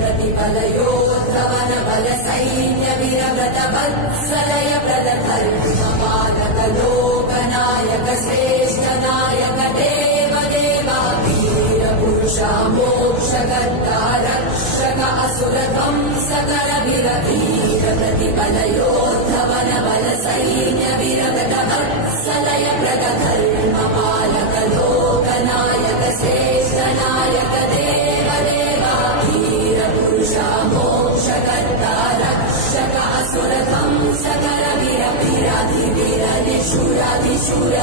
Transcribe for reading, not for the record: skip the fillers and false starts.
प्रतिबलयोद्धवन बल सैन्य वीरव्रत वत्सलय प्रदधर्मपालक लोकनायक श्रेष्ठ नायक देव देवा वीर पुरुषा मोक्षकर्ता रक्षक असुर ध्वंसकर वीर प्रतिबलयोद्धवन बल सैन्य वीरव्रत वत्सलय प्रदधर्मपालक लोकनायक श्रेष्ठ नायक देव देवा वीर पुरुषा मोक्षकर्ता रक्षक असुर ध्वंसकर वीर वीराधिवीर निशूराधिशूर